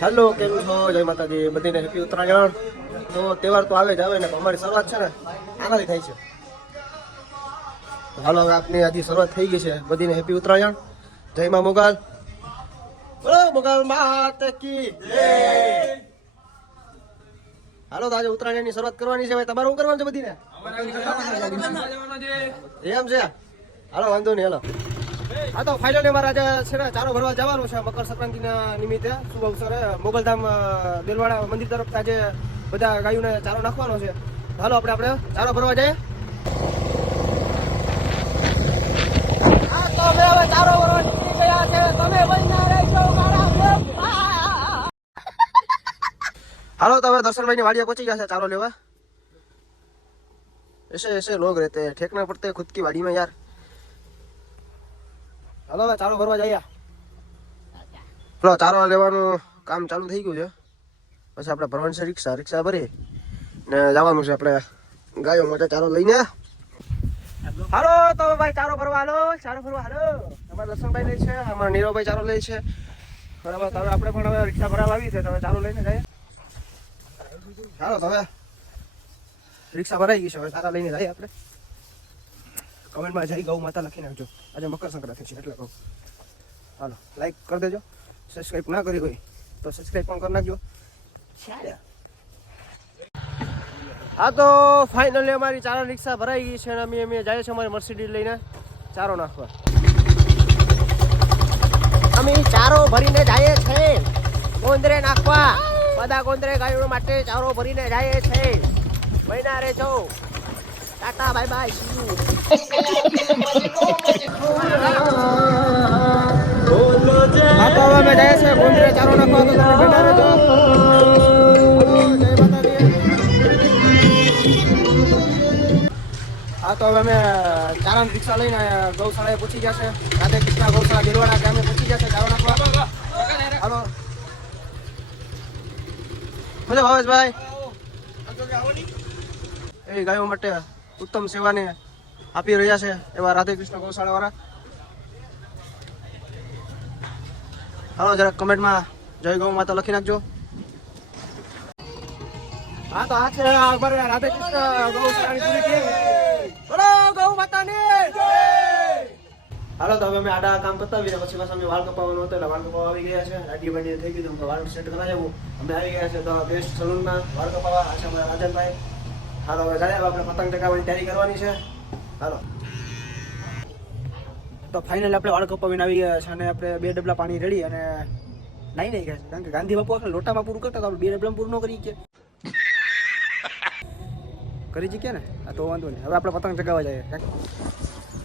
Hello, કેમ છો? જય માતાજી, બધીને હેપી ઉત્તરાયણ. તો તહેવાર તો આવે જ આવે ને, અમારી શરૂઆત છે ને આનાથી થાય છે. હાલો, હવે આપની હજી શરૂઆત થઈ ગઈ છે. બધીને હેપી ઉત્તરાયણ. જય માં મોગલ. બોલો મોગલ માત કી જય. હાલો, તો આજે ઉત્તરાયણની શરૂઆત કરવાની છે. તમારે શું કરવાનું છે બધીને? એમ છે? હાલો, વાંધો નહીં. હાલો, હા તો ફાઇનલી અમારે આજે છે ને ચારો ભરવા જવાનું છે મકર સંક્રાંતિના નિમિત્તે શુભ અવસરે મોગલધામ દેલવાડા મંદિર તરફ આજે બધા ગાયોને ચારો નાખવાનો છે. હાલો આપણે ચારો ભરવા જઈએ. હા તો અમે હવે ચારો ભરવા નીકળી ગયા છે. તમે બન્યા રહેજો મારા. હાલો, તો હવે દર્શનભાઈની વાડીએ પહોંચી ગયા છે ચારો લેવા. ऐसे लोग रहते हैं, ठेकना पड़ते हैं खुद की वाड़ी में यार. હાલો, હવે ચારો ભરવા જઈએ. ચલો, ચારો લેવાનું કામ ચાલુ થઈ ગયું છે. પછી આપણે ભરવાની છે રિક્ષા ભરી ને જવાનું છે આપણે ગાયો માટે ચારો લઈને. હાલો, તો ભાઈ ચારો ભરવા હાલો. અમારા દર્શનભાઈ લે છે, અમારા નીરવભાઈ ચારો લે છે. બરાબર, તો હવે આપણે પણ હવે રિક્ષા ભરાવા આવી છે, તો હવે ચારો લઈને જઈએ. હાલો, તો હવે રિક્ષા ભરાઈ ગઈ છે, હવે ચારા લઈને જઈએ આપણે. કમેન્ટમાં જઈ ગૌ માતા લખી નાખજો. આજે મકર સંક્રાંતિ છે એટલે કહું. હાલો, લાઈક કરી દેજો. સબસ્ક્રાઈબ ના કરી હોય તો સબસ્ક્રાઈબ પણ કરી નાખજો. હા તો ફાઇનલી અમારી ચારો રિક્ષા ભરાઈ ગઈ છે અને અમે જઈએ છીએ અમારી મર્સિડીઝ લઈને ચારો નાખવા. અમે ચારો ભરીને જઈએ છીએ ગોંદરે નાખવા. બધા ગોંદરે ગાયો માટે ચારો ભરીને જઈએ છીએ. મહિના રહેજો. Tata bye bye. હા તો હવે અમે જઈએ છીએ ગોંદરે ચારો નાખવા. તો તમે મહિના રહેજો. હા તો હવે અમે ચારાની રિક્ષા લઈને ગૌશાળાએ પહોંચી ગયા છે. રાધે કૃષ્ણ ગૌશાળા દિલવાડા ગામે પહોંચી ગયા છે ચારો નાખવા. હાલો, બોલો ભાવેશભાઈ. એ ગાયો માટે ઉત્તમ સેવાને આપી રહ્યા છે એવા રાધે કૃષ્ણ ગૌશાળા વાળા. હાલો, જરાક કમેન્ટમાં જય ગૌ માતા લખી નાખજો. હા તો આ છે અમારે રાધે કૃષ્ણ ગૌશાળાની પૂરી ટીમ. બોલો ગૌ માતાની જય. હાલો, તો હવે અમે આડા કામ પતાવીને પછી પાછા અમે વાળ કપાવવાનો હતો એટલે વાળ કપાવવા આવી ગયા છે. દાઢી બાંડી થઈ ગયું તો વાળ સેટ કરાવી આવું. અમે આવી ગયા છે તો બેસ્ટ સલૂનમાં વાળ કપાવવા. આ છે અમારા રાજનભાઈ. હાલો, હવે જાય આપણે પતંગ ચગાવવાની તૈયારી કરવાની છે. હાલો, તો ફાઇનલ આપણે વાળ કપાવીને આવી ગયા છે અને આપણે 2 ડબલા પાણી રેડી અને નાઈ નહીં ગયા છે. કારણ કે ગાંધી બાપુ આપણે લોટામાં પૂરું કરતા તો આપણે 2 ડબલામાં પૂરું ન કરી કે ને. આ તો વાંધો નહીં. હવે આપણે પતંગ ચગાવવા જઈએ.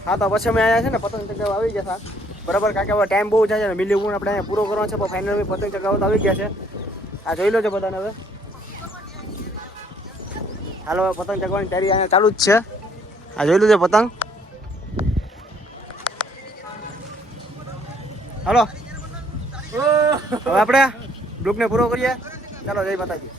હા તો પછી અમે આવ્યા છે ને પતંગ ચગાવવા આવી ગયા હતા બરાબર. કારણ કે હવે ટાઈમ બહુ જાય છે ને મિલી ગુણ આપણે અહીંયા પૂરો કરવાનો છે. પણ ફાઇનલ પતંગ ચગાવવા તો આવી ગયા છે. આ જોઈ લો છો બધાને. હવે હાલો, પતંગ ચગાવવાની તૈયારી અહીંયા ચાલુ જ છે. આ જોઈ લો છે પતંગ. હાલો, હવે આપણે બ્લોગને પૂરો કરીએ. ચાલો, જય માતાજી.